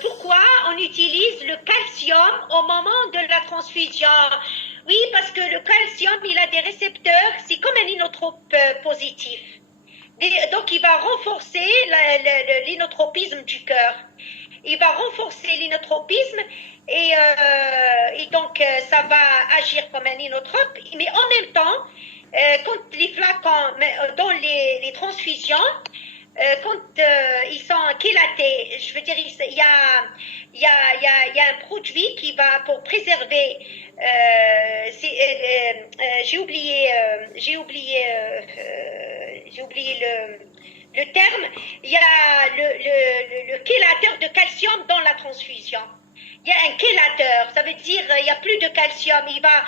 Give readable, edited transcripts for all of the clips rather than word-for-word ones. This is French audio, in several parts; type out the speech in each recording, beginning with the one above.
Pourquoi on utilise le calcium au moment de la transfusion? Oui, parce que le calcium, il a des récepteurs, c'est comme un inotrope positif. Donc, il va renforcer l'inotropisme du cœur. Il va renforcer l'inotropisme et donc ça va agir comme un inotrope. Mais en même temps, quand les flacons, dans les transfusions, quand ils sont chélatés, je veux dire, il y a un produit qui va pour préserver. J'ai oublié le terme. Il y a le chélateur de calcium dans la transfusion. Il y a un chélateur, ça veut dire il n'y a plus de calcium, il va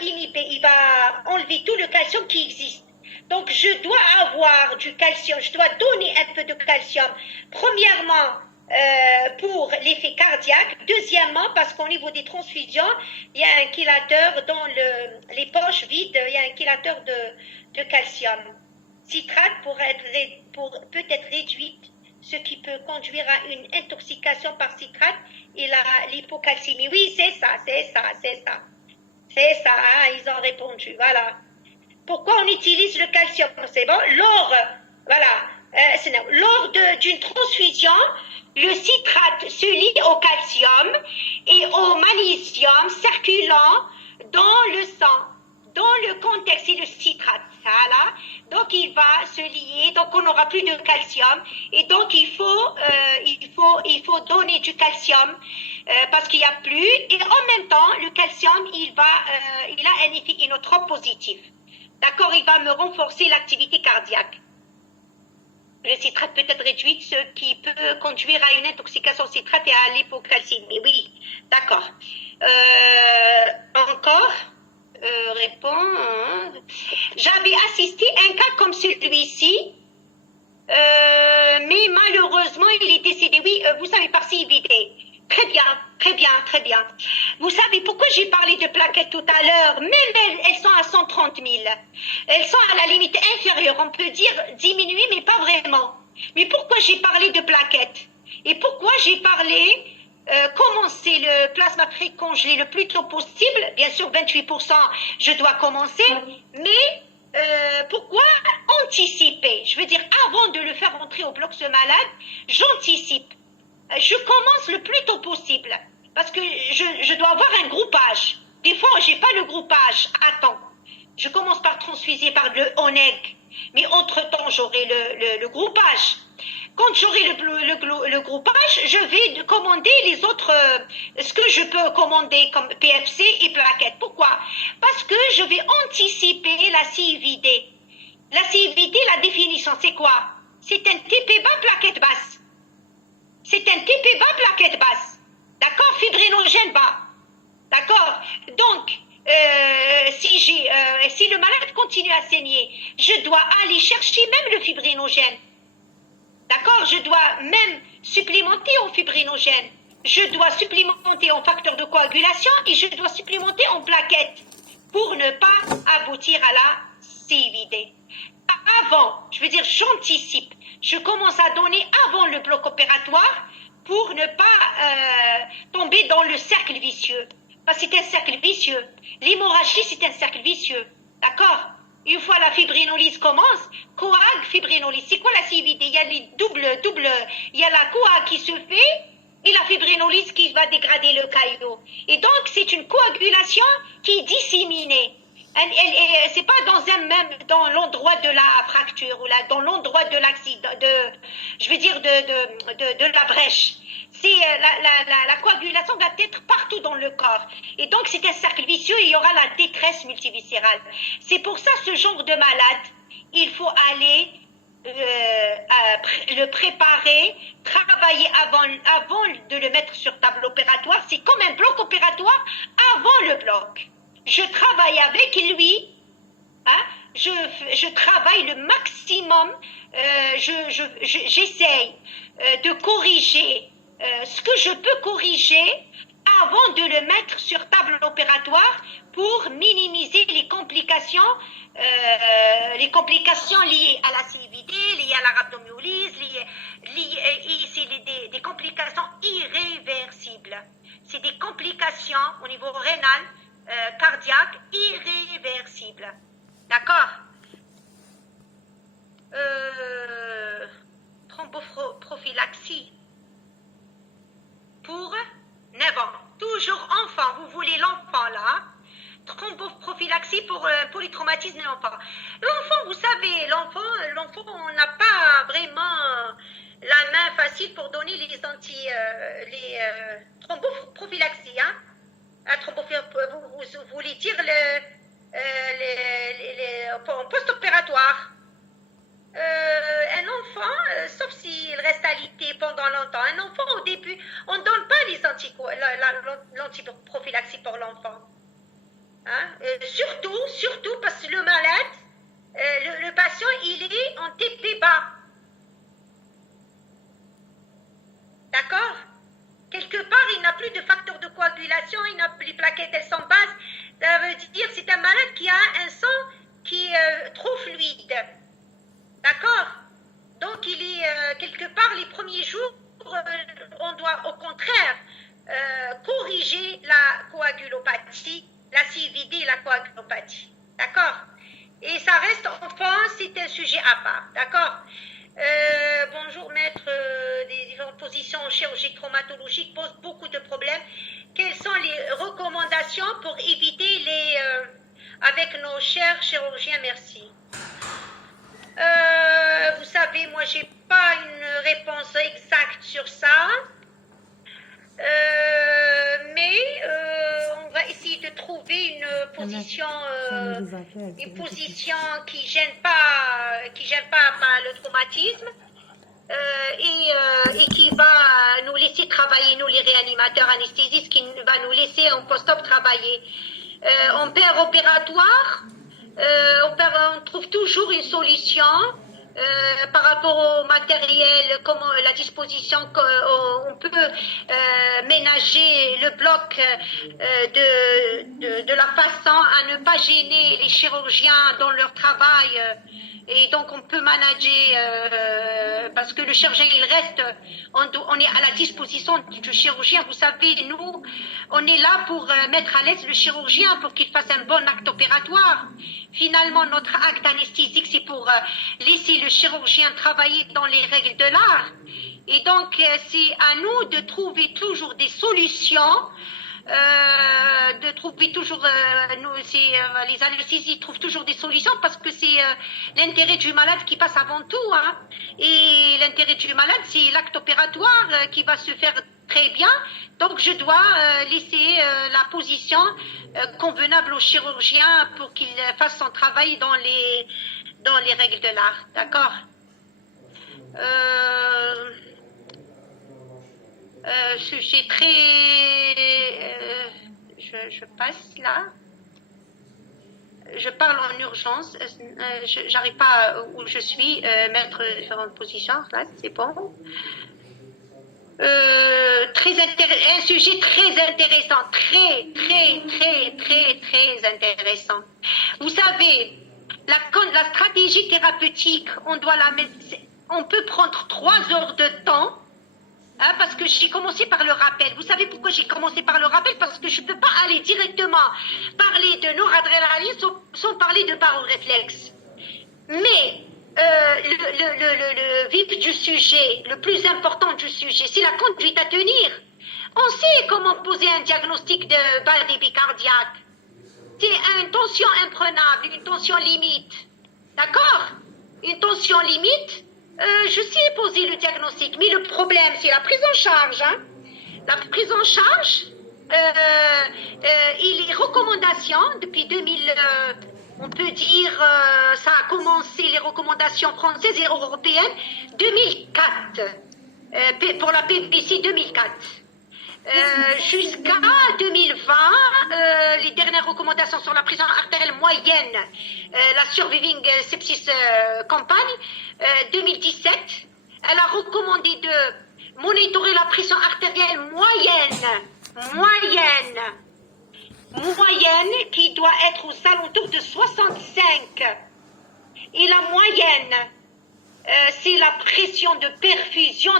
inhiber, il va enlever tout le calcium qui existe. Donc, je dois avoir du calcium, je dois donner un peu de calcium. Premièrement, pour l'effet cardiaque. Deuxièmement, parce qu'au niveau des transfusions, il y a un chélateur dans les poches vides, il y a un chélateur de calcium. Citrate peut être réduite, ce qui peut conduire à une intoxication par citrate et l'hypocalcémie. Oui, c'est ça. C'est ça, hein, ils ont répondu, voilà. Pourquoi on utilise le calcium? C'est bon. Lors d'une transfusion, le citrate se lie au calcium et au magnésium circulant dans le sang. Dans le contexte, c'est le citrate. Voilà. Donc, il va se lier. Donc, on n'aura plus de calcium. Et donc, il faut donner du calcium parce qu'il n'y a plus. Et en même temps, le calcium, il a un effet inotrope positif. D'accord, il va me renforcer l'activité cardiaque. Le citrate peut être réduit, ce qui peut conduire à une intoxication au citrate et à l'hypocalcémie. Oui, d'accord. Encore répond. J'avais assisté à un cas comme celui-ci, mais malheureusement, il est décédé. Oui, vous savez, par CIVD. Très bien, très bien, très bien. Vous savez pourquoi j'ai parlé de plaquettes tout à l'heure? Même elles sont à 130 000. Elles sont à la limite inférieure. On peut dire diminuer, mais pas vraiment. Mais pourquoi j'ai parlé de plaquettes? Et pourquoi j'ai parlé commencer le plasma pré-congelé le plus tôt possible? Bien sûr, 28%, je dois commencer. Mais pourquoi anticiper? Je veux dire, avant de le faire rentrer au bloc ce malade, j'anticipe. Je commence le plus tôt possible parce que je dois avoir un groupage. Des fois, j'ai pas le groupage à temps. Je commence par transfuser par le ONEG, mais entre-temps, j'aurai le groupage. Quand j'aurai le groupage, je vais commander les autres, ce que je peux commander comme PFC et plaquettes. Pourquoi? Parce que je vais anticiper la CIVD. La CIVD, la définition, c'est quoi? C'est un TP bas, plaquette basse. C'est un TP bas, plaquette basse. D'accord? Fibrinogène bas. D'accord? Donc, si le malade continue à saigner, je dois aller chercher même le fibrinogène. D'accord? Je dois même supplémenter en fibrinogène. Je dois supplémenter en facteur de coagulation et je dois supplémenter en plaquettes pour ne pas aboutir à la CIVD. Avant, je veux dire, j'anticipe. Je commence à donner avant le bloc opératoire pour ne pas tomber dans le cercle vicieux. Parce que c'est un cercle vicieux. L'hémorragie, c'est un cercle vicieux. D'accord? Une fois la fibrinolyse commence, coag, fibrinolyse. C'est quoi la CIVD? Il y a les il y a la coag qui se fait et la fibrinolyse qui va dégrader le caillot. Et donc, c'est une coagulation qui est disséminée. C'est pas dans l'endroit de la fracture ou dans l'endroit de l'accident, je veux dire de la brèche. C'est la coagulation va être partout dans le corps. Et donc c'est un cercle vicieux et il y aura la détresse multiviscérale. C'est pour ça ce genre de malade, il faut aller le préparer, travailler avant de le mettre sur table opératoire. C'est comme un bloc opératoire avant le bloc. Je travaille avec lui, hein, je travaille le maximum, j'essaye de corriger ce que je peux corriger avant de le mettre sur table opératoire pour minimiser les complications liées à la CIVD, liées à la rhabdomyolyse, liées des complications thromboprophylaxie pour 9 ans. Toujours enfant, vous voulez l'enfant là. Thromboprophylaxie pour polytraumatisme de l'enfant. L'enfant, vous savez, l'enfant, on n'a pas vraiment la main facile pour donner les thromboprophylaxies. Hein? Vous voulez dire en post-opératoire. Un enfant, sauf s'il reste alité pendant longtemps, un enfant au début, on ne donne pas l'antiprophylaxie pour l'enfant. Hein? Surtout parce que le malade, le patient, il est en TP bas. D'accord? Quelque part, il n'a plus de facteur de coagulation, les plaquettes, elles sont basses. Ça veut dire que c'est un malade qui a un sang qui est trop fluide. D'accord? Donc, il est quelque part, les premiers jours, on doit au contraire corriger la coagulopathie, la CVD et la coagulopathie. D'accord? Et ça reste enfant, c'est un sujet à part. D'accord? Bonjour maître, des différentes positions en chirurgie traumatologique posent beaucoup de problèmes. Quelles sont les recommandations pour éviter avec nos chers chirurgiens? Merci. Vous savez, moi j'ai pas une réponse exacte sur ça. Mais on va essayer de trouver une position qui gêne pas le traumatisme et qui va nous laisser travailler, nous les réanimateurs anesthésistes, qui va nous laisser en post-op travailler. En père opératoire, on trouve toujours une solution. Par rapport au matériel, comment la disposition qu'on peut ménager le bloc de la façon à ne pas gêner les chirurgiens dans leur travail. Et donc on peut manager parce que le chirurgien il reste, on est à la disposition du chirurgien. Vous savez, nous on est là pour mettre à l'aise le chirurgien pour qu'il fasse un bon acte opératoire. Finalement notre acte anesthésique c'est pour laisser le chirurgien travailler dans les règles de l'art. Et donc c'est à nous de trouver toujours des solutions. Les anesthésistes trouvent toujours des solutions parce que c'est l'intérêt du malade qui passe avant tout. Hein. Et l'intérêt du malade, c'est l'acte opératoire qui va se faire très bien. Donc, je dois laisser la position convenable au chirurgien pour qu'il fasse son travail dans les règles de l'art. D'accord? Sujet très... je passe là. Je parle en urgence. J'arrive pas où je suis. Mettre différentes positions. Là, c'est bon. Un sujet très intéressant. Très intéressant. Vous savez, la stratégie thérapeutique, on peut prendre 3 heures de temps. Hein, parce que j'ai commencé par le rappel. Vous savez pourquoi j'ai commencé par le rappel? Parce que je ne peux pas aller directement parler de noradrénaline sans parler de paroréflexe. Mais le vif du sujet, le plus important du sujet, c'est la conduite à tenir. On sait comment poser un diagnostic de bas débit cardiaque. C'est une tension imprenable, une tension limite. D'accord? Une tension limite. Je sais poser le diagnostic, mais le problème, c'est la prise en charge. Hein. La prise en charge et les recommandations, depuis 2000, on peut dire, ça a commencé, les recommandations françaises et européennes, 2004, pour la PPC 2004. Jusqu'à 2020, les dernières recommandations sur la pression artérielle moyenne, la Surviving Sepsis Campagne 2017, elle a recommandé de monitorer la pression artérielle moyenne qui doit être aux alentours de 65. Et la moyenne, c'est la pression de perfusion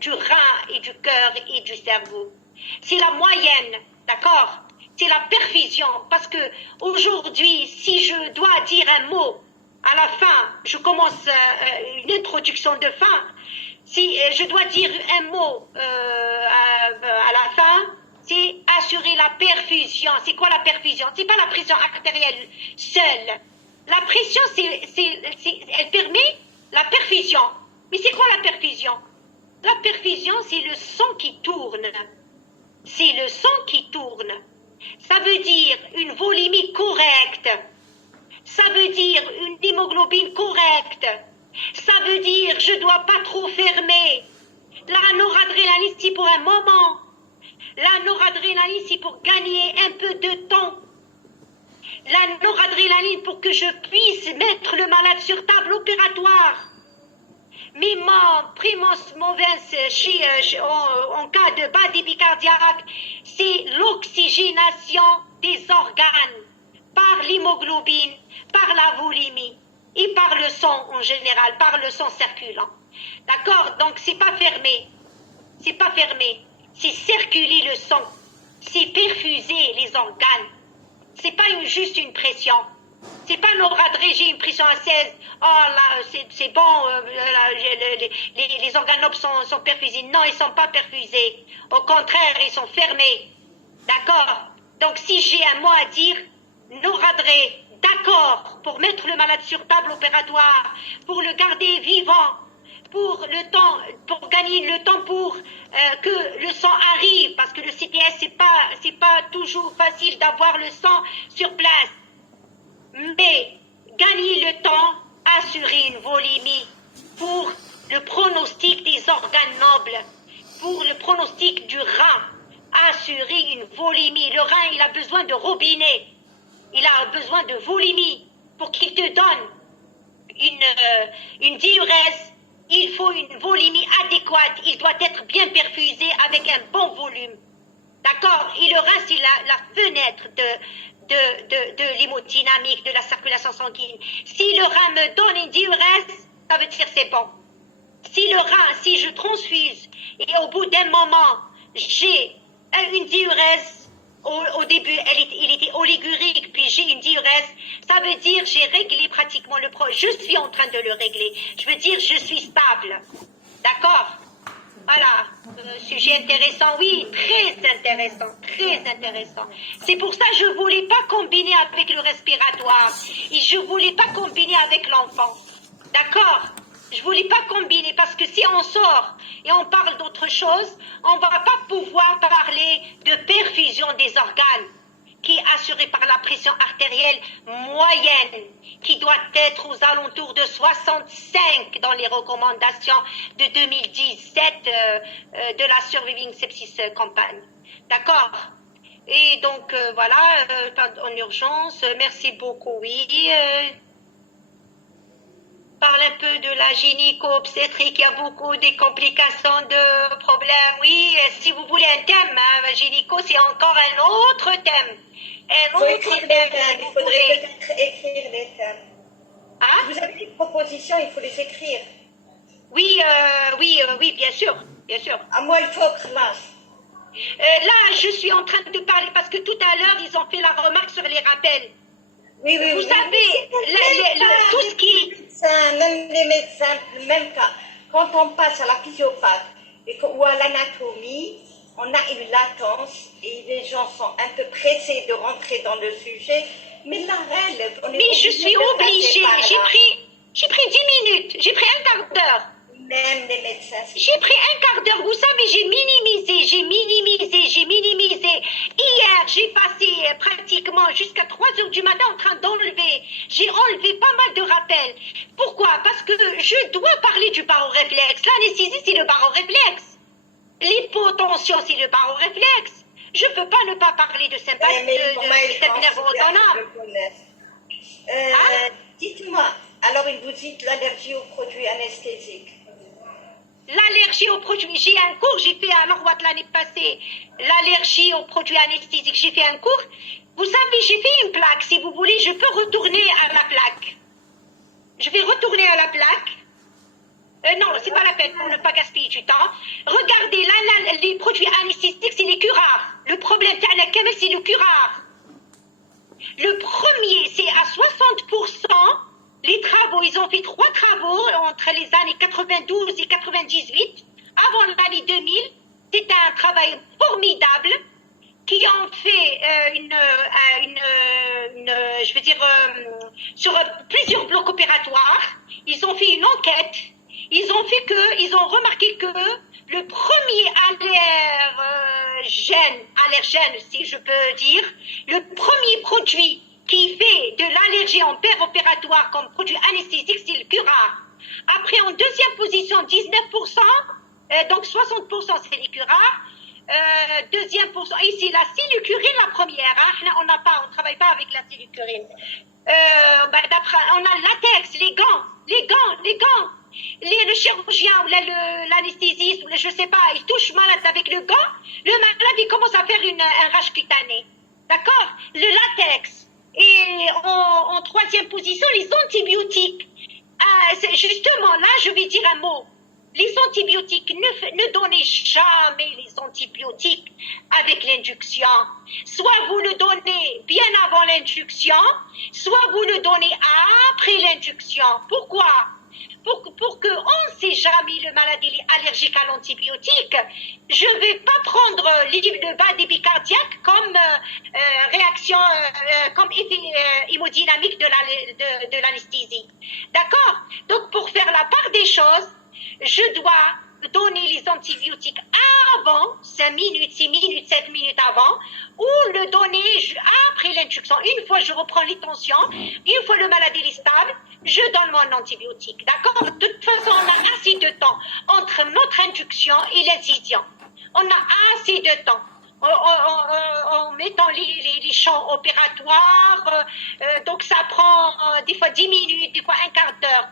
du rein et du cœur et du cerveau. C'est la moyenne, d'accord? C'est la perfusion. Parce que aujourd'hui, si je dois dire un mot à la fin, je commence une introduction de fin. Si je dois dire un mot à la fin, c'est assurer la perfusion. C'est quoi la perfusion? C'est pas la pression artérielle seule. La pression, elle permet la perfusion. Mais c'est quoi la perfusion? La perfusion, c'est le sang qui tourne. C'est le sang qui tourne. Ça veut dire une volémie correcte. Ça veut dire une hémoglobine correcte. Ça veut dire je ne dois pas trop fermer. La noradrénaline, c'est pour un moment. La noradrénaline, c'est pour gagner un peu de temps. La noradrénaline pour que je puisse mettre le malade sur table opératoire. Mais primos movens en cas de bas débit cardiaque, c'est l'oxygénation des organes par l'hémoglobine, par la volémie et par le sang en général, par le sang circulant. D'accord? Donc c'est pas fermé. C'est pas fermé. C'est circuler le sang. C'est perfuser les organes. C'est pas juste une pression. C'est pas noradré, j'ai une pression à 16. Oh là, c'est bon, les organes nobles sont perfusés. Non, ils sont pas perfusés. Au contraire, ils sont fermés. D'accord? Donc si j'ai un mot à dire, noradré, d'accord, pour mettre le malade sur table opératoire, pour le garder vivant, pour gagner le temps pour que le sang arrive, parce que le CTS, c'est pas toujours facile d'avoir le sang sur place. Mais gagner le temps, assurer une volémie pour le pronostic des organes nobles, pour le pronostic du rein, assurer une volémie. Le rein, il a besoin de robinet, il a besoin de volémie pour qu'il te donne une diurèse. Il faut une volémie adéquate, il doit être bien perfusé avec un bon volume. D'accord? Et le rein, c'est la fenêtre de l'hémodynamique, de la circulation sanguine. Si le rein me donne une diurèse, ça veut dire c'est bon. Si le rein, si je transfuse et au bout d'un moment, j'ai une diurèse, au début, il était oligurique, puis j'ai une diurèse, ça veut dire j'ai réglé pratiquement le problème. Je suis en train de le régler. Je veux dire, je suis stable. D'accord? Voilà, sujet intéressant, oui, très intéressant, très intéressant. C'est pour ça que je ne voulais pas combiner avec le respiratoire et je ne voulais pas combiner avec l'enfant. D'accord? Je ne voulais pas combiner parce que si on sort et on parle d'autre chose, on ne va pas pouvoir parler de perfusion des organes qui est assurée par la pression artérielle moyenne, qui doit être aux alentours de 65 dans les recommandations de 2017 de la Surviving Sepsis Campagne. D'accord? Et donc, voilà, en urgence, merci beaucoup, oui. Parle un peu de la gynéco-obstétrique, il y a beaucoup de complications, de problèmes. Oui, si vous voulez un thème, hein, gynéco, c'est encore un autre thème. Un autre thème. Il faudrait peut-être écrire des thèmes. Hein? Vous avez des propositions, il faut les écrire. Oui, oui, bien sûr, bien sûr. À moi, il faut classe. Là, je suis en train de parler parce que tout à l'heure, ils ont fait la remarque sur les rappels. Oui, Vous savez, tout ce qui... Même les médecins, le même cas. Quand on passe à la physiopathe ou à l'anatomie, on a une latence et les gens sont un peu pressés de rentrer dans le sujet. Mais la règle... Mais je suis obligée, j'ai pris 10 minutes, j'ai pris un quart d'heure. Même les médecins... J'ai pris un quart d'heure, vous savez, j'ai minimisé. Hier, j'ai passé pratiquement jusqu'à 3 heures du matin en train d'enlever. J'ai enlevé pas mal de rappels. Pourquoi? Parce que je dois parler du baroréflexe. L'anesthésie, c'est le baroréflexe. L'hypotension, c'est le baroréflexe. Je ne peux pas ne pas parler de cette nerve autonome. Dites-moi, alors il vous dit l'allergie aux produits anesthésiques. L'allergie aux produits, j'ai un cours, j'ai fait à Norwat l'année passée, l'allergie aux produits anesthésiques, j'ai fait un cours. Vous savez, j'ai fait une plaque, si vous voulez, je peux retourner à la plaque. Je vais retourner à la plaque. Non, c'est pas la peine pour ne pas gaspiller du temps. Regardez, là, les produits anesthésiques, c'est les curares. Le problème, c'est le curare. Le premier, c'est à 60%. Les travaux, ils ont fait 3 travaux entre les années 92 et 98, avant l'année 2000. C'était un travail formidable qui ont fait je veux dire, sur plusieurs blocs opératoires. Ils ont fait une enquête. Ils ont remarqué que le premier allergène, si je peux dire, le premier produit qui fait de l'allergie en père opératoire comme produit anesthésique, c'est le curare. Après, en deuxième position, 19%, donc 60% c'est les curares. Deuxième pourcent, ici la sinucurine la première, hein, on ne travaille pas avec la sinucurine. On a le latex, les gants, le chirurgien ou l'anesthésiste, ou je sais pas, il touche malade avec le gant, le malade il commence à faire un rage cutané, d'accord? Le latex. Et en troisième position, les antibiotiques. Justement, là, je vais dire un mot. Les antibiotiques, ne donnez jamais les antibiotiques avec l'induction. Soit vous le donnez bien avant l'induction, soit vous le donnez après l'induction. Pourquoi? Pour qu'on ne sait jamais le malade il est allergique à l'antibiotique, je ne vais pas prendre le bas débit cardiaque comme réaction, comme effet hémodynamique de l'anesthésie. D'accord? Donc pour faire la part des choses, je dois donner les antibiotiques avant, 5 minutes, 6 minutes, 7 minutes avant, ou le donner après l'induction. Une fois je reprends les tensions, une fois le malade est stable, je donne mon antibiotique. D'accord? De toute façon, on a assez de temps entre notre induction et l'incision. On a assez de temps. En mettant les champs opératoires, donc ça prend des fois 10 minutes, des fois un quart d'heure.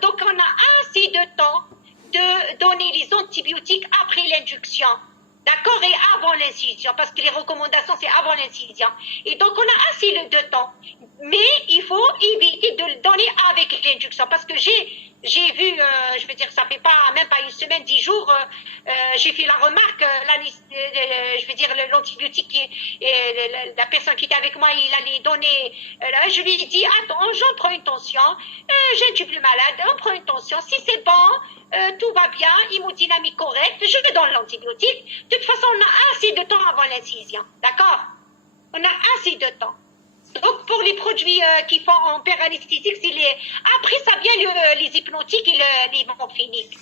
Donc on a assez de temps de donner les antibiotiques après l'induction. D'accord? Et avant l'incision, parce que les recommandations, c'est avant l'incision. Et donc, on a assez de temps. Mais il faut éviter de le donner avec l'induction, parce que j'ai vu, je veux dire, ça fait même pas une semaine, 10 jours, j'ai fait la remarque, je veux dire, l'antibiotique, la personne qui était avec moi, il allait donner, je lui ai dit, attends, j'en prends une tension, j'ai un tube malade, on prend une tension, si c'est bon, tout va bien, hémodynamique correcte, je lui donne l'antibiotique. De toute façon, on a assez de temps avant l'incision, d'accord? On a assez de temps. Donc, pour les produits qui font en père anesthésique, après, ça vient les hypnotiques et les morphiniques.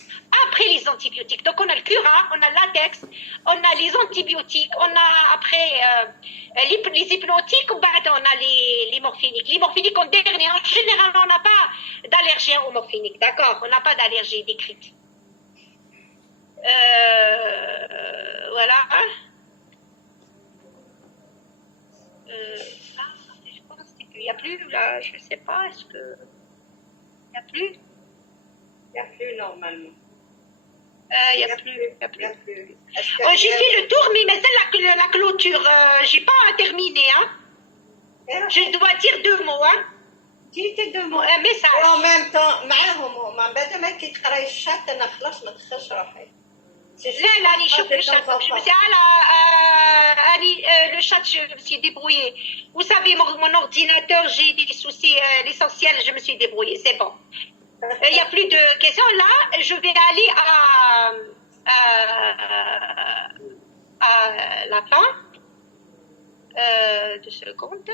Après les antibiotiques. Donc, on a le curare, on a le latex, on a les antibiotiques, on a après les hypnotiques, on a les morphiniques. Les morphiniques en dernier. En général, on n'a pas d'allergie aux morphiniques, d'accord? On n'a pas d'allergie décrite. Voilà. Il n'y a plus, là, je ne sais pas, est-ce que... Il n'y a plus? Il n'y a plus normalement. Il n'y a plus. J'ai fait le tour, mais maintenant la clôture, je n'ai pas terminé, hein. Je dois dire 2 mots, hein. Dites 2 mots. Un message. En même temps, معاهم ما بعد ما كي تقراي الشات انا خلاص ما تخش روحي. لا راني شوف le chat. Je me suis le chat, je me suis débrouillée. Vous savez, mon ordinateur, j'ai des soucis. L'essentiel, je me suis débrouillée. C'est bon. Il n'y a plus de questions. Là, je vais aller à la fin. 2 secondes.